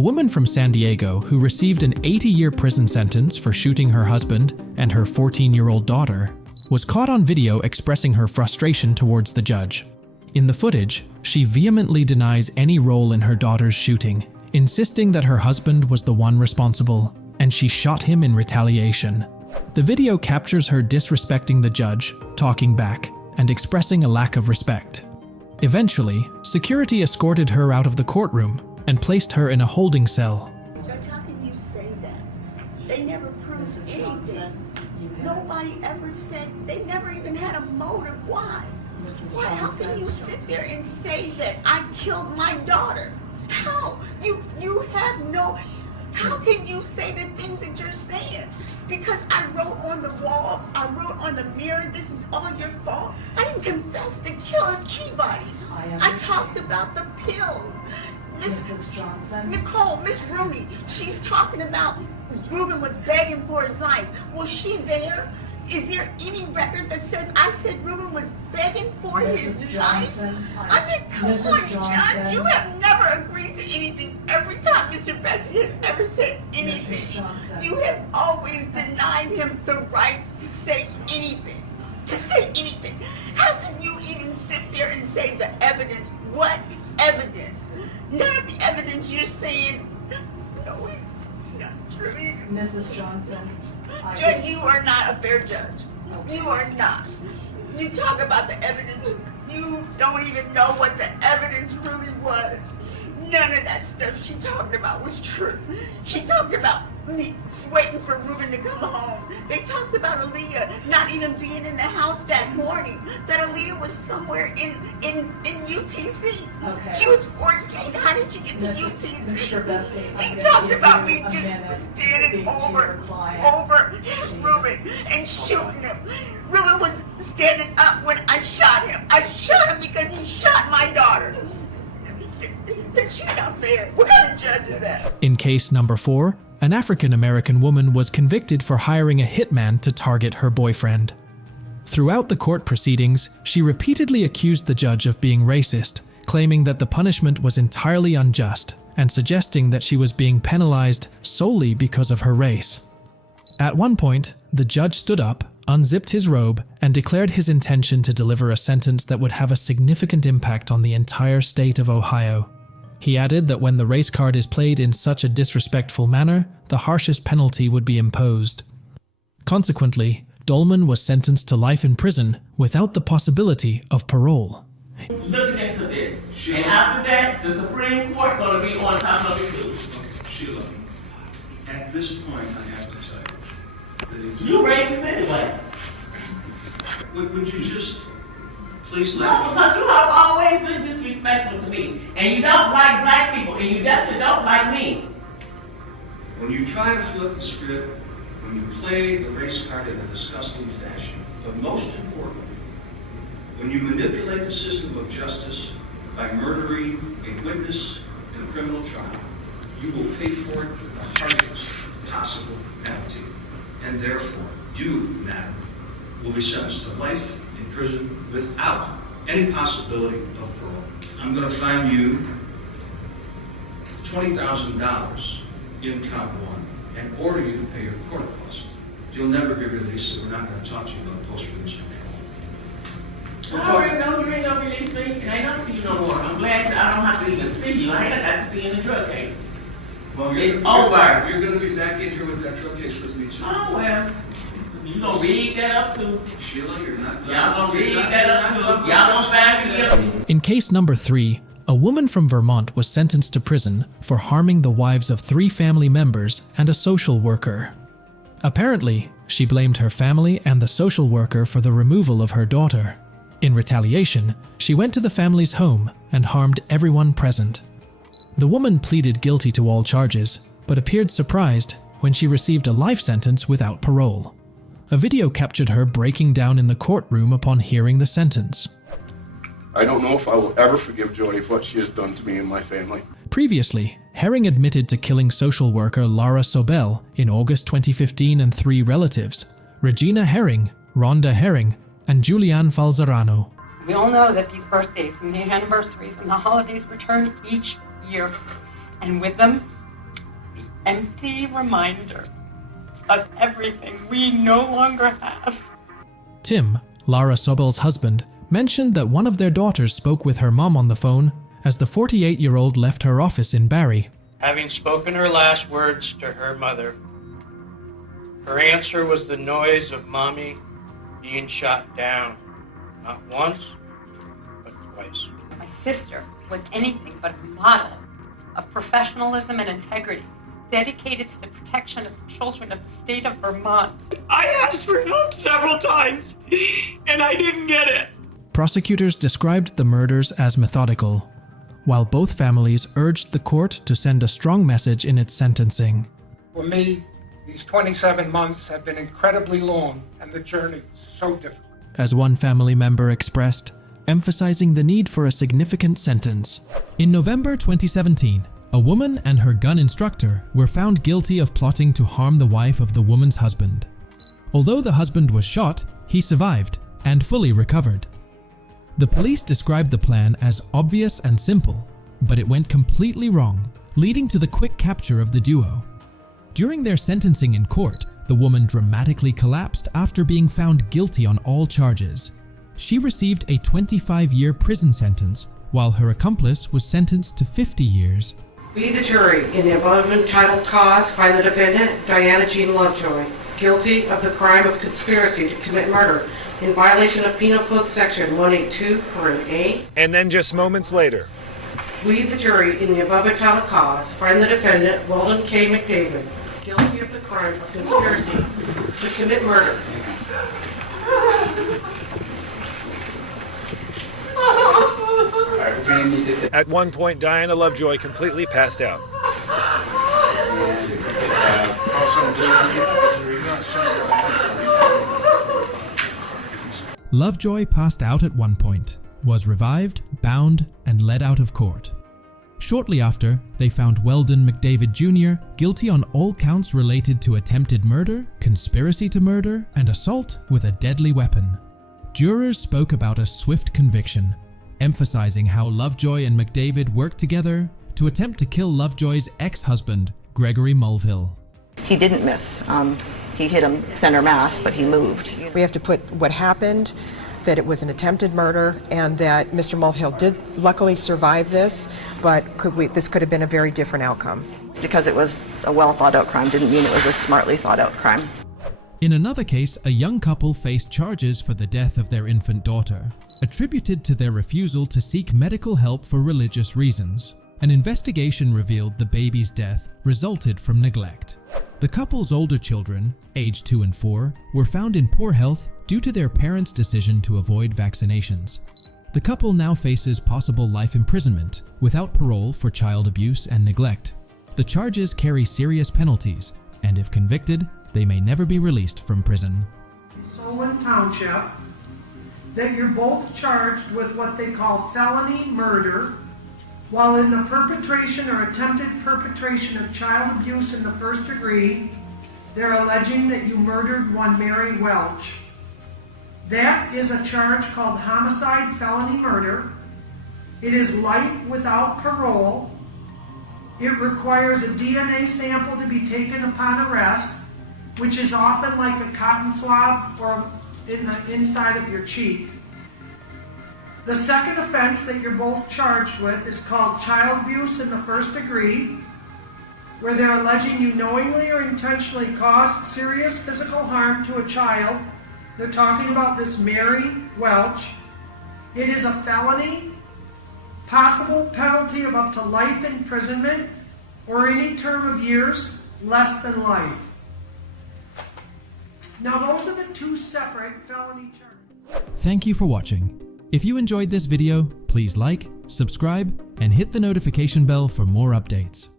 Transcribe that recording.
woman from San Diego who received an 80-year prison sentence for shooting her husband and her 14-year-old daughter was caught on video expressing her frustration towards the judge. In the footage, she vehemently denies any role in her daughter's shooting, insisting that her husband was the one responsible, and she shot him in retaliation. The video captures her disrespecting the judge, talking back, and expressing a lack of respect. Eventually, security escorted her out of the courtroom and placed her in a holding cell. Judge, how can you say that? They never proved anything. Nobody ever said, they never even had a motive. Why? Why? How can you sit there and say that I killed my daughter? How? You have no... How can you say the things that you're saying? Because I wrote on the wall, I wrote on the mirror, this is all your fault. I didn't confess to killing anybody. I talked about the pills. Mrs. Johnson. Nicole, Miss Rooney, she's talking about Ruben was begging for his life. Was she there? Is there any record that says I said Ruben was begging for his life? I mean, come on, John. You have never agreed to anything. Every time Mr. Bessie has ever said anything, you have always denied him the right to say anything. To say anything. How can you even sit there and say the evidence? What evidence? None of the evidence you're saying, no, it's not true. Mrs. Johnson. Judge, you are not a fair judge. You are not. You talk about the evidence, you don't even know what the evidence really was. None of that stuff she talked about was true. She talked about me waiting for Ruben to come home. They talked about Aaliyah not even being in the house that morning. That Aaliyah was somewhere in UTC. Okay. She was 14. How did you get to UTC? Mr. Bessie, He talked about me just standing over Ruben and shooting him. Ruben was standing up when I shot him. I shot him because he shot my daughter. She's not fair. What kind of judge is that? In case number 4, an African-American woman was convicted for hiring a hitman to target her boyfriend. Throughout the court proceedings, she repeatedly accused the judge of being racist, claiming that the punishment was entirely unjust and suggesting that she was being penalized solely because of her race. At one point, the judge stood up, unzipped his robe, and declared his intention to deliver a sentence that would have a significant impact on the entire state of Ohio. He added that when the race card is played in such a disrespectful manner, the harshest penalty would be imposed. Consequently, Dolman was sentenced to life in prison without the possibility of parole. Looking into this, and after that, the Supreme Court going to be on top of it too. Okay, Sheila, at this point, I have to tell you that if You racist anyway. would you just please No, let me... because you have always been disrespectful to me, and you don't like black people, and you definitely don't like me. When you try to flip the script, when you play the race card in a disgusting fashion, but most importantly, when you manipulate the system of justice by murdering a witness in a criminal trial, you will pay for it with the harshest possible penalty. And therefore, you, madam, will be sentenced to life in prison without any possibility of parole. I'm going to fine you $20,000 in count 1 and order you to pay your court costs. You'll never be released, so we're not going to talk to you about post-release control. I already know you ain't gonna release me, and I ain't not see you no more. I'm glad that I don't have to even see you. I ain't got to see you in the drug case. Well, It's over. You're going to be back in here with that drug case with me, too. Oh, well. You gonna read that up too. Sheila, you're not done. Y'all gonna read that up too. Y'all gonna find me guilty. In case number 3, a woman from Vermont was sentenced to prison for harming the wives of 3 family members and a social worker. Apparently, she blamed her family and the social worker for the removal of her daughter. In retaliation, she went to the family's home and harmed everyone present. The woman pleaded guilty to all charges, but appeared surprised when she received a life sentence without parole. A video captured her breaking down in the courtroom upon hearing the sentence. I don't know if I will ever forgive Jody for what she has done to me and my family. Previously, Herring admitted to killing social worker Laura Sobel in August 2015 and 3 relatives, Regina Herring, Rhonda Herring, and Julianne Falzarano. We all know that these birthdays and the anniversaries and the holidays return each year. And with them empty reminder of everything we no longer have. Tim, Lara Sobel's husband, mentioned that one of their daughters spoke with her mom on the phone as the 48-year-old left her office in Barrie. Having spoken her last words to her mother, her answer was the noise of Mommy being shot down. Not once, but twice. My sister was anything but a model of professionalism and integrity, dedicated to the protection of the children of the state of Vermont. I asked for help several times, and I didn't get it. Prosecutors described the murders as methodical, while both families urged the court to send a strong message in its sentencing. For me, these 27 months have been incredibly long, and the journey so difficult. As one family member expressed, emphasizing the need for a significant sentence. In November 2017, a woman and her gun instructor were found guilty of plotting to harm the wife of the woman's husband. Although the husband was shot, he survived and fully recovered. The police described the plan as obvious and simple, but it went completely wrong, leading to the quick capture of the duo. During their sentencing in court, the woman dramatically collapsed after being found guilty on all charges. She received a 25-year prison sentence, while her accomplice was sentenced to 50 years. We, the jury, in the above entitled cause, find the defendant, Diana Jean Lovejoy, guilty of the crime of conspiracy to commit murder in violation of Penal Code Section 182(a). And then just moments later, We, the jury, in the above entitled cause, find the defendant, Weldon K. McDavid, guilty of the crime of conspiracy to commit murder. at one point Diana Lovejoy completely passed out. Lovejoy passed out at one point, was revived, bound, and led out of court. Shortly after, they found Weldon McDavid Jr. guilty on all counts related to attempted murder, conspiracy to murder, and assault with a deadly weapon. Jurors spoke about a swift conviction, emphasizing how Lovejoy and McDavid worked together to attempt to kill Lovejoy's ex-husband, Gregory Mulvihill. He didn't miss. He hit him center mass, but he moved. We have to put what happened, that it was an attempted murder, and that Mr. Mulvihill did luckily survive this, but this could have been a very different outcome. Because it was a well thought out crime didn't mean it was a smartly thought out crime. In another case, a young couple faced charges for the death of their infant daughter, attributed to their refusal to seek medical help for religious reasons. An investigation revealed the baby's death resulted from neglect. The couple's older children, aged 2 and 4, were found in poor health due to their parents' decision to avoid vaccinations. The couple now faces possible life imprisonment without parole for child abuse and neglect. The charges carry serious penalties, and if convicted, they may never be released from prison. Solon Township, that you're both charged with what they call felony murder while in the perpetration or attempted perpetration of child abuse in the first degree. They're alleging that you murdered one Mary Welch. That is a charge called homicide felony murder. It is life without parole. It requires a DNA sample to be taken upon arrest, which is often like a cotton swab or in the inside of your cheek. The second offense that you're both charged with is called child abuse in the first degree, where they're alleging you knowingly or intentionally caused serious physical harm to a child. They're talking about this Mary Welch. It is a felony, possible penalty of up to life imprisonment or any term of years less than life. Now those are the two separate felony charges. Thank you for watching. If you enjoyed this video, please like, subscribe, and hit the notification bell for more updates.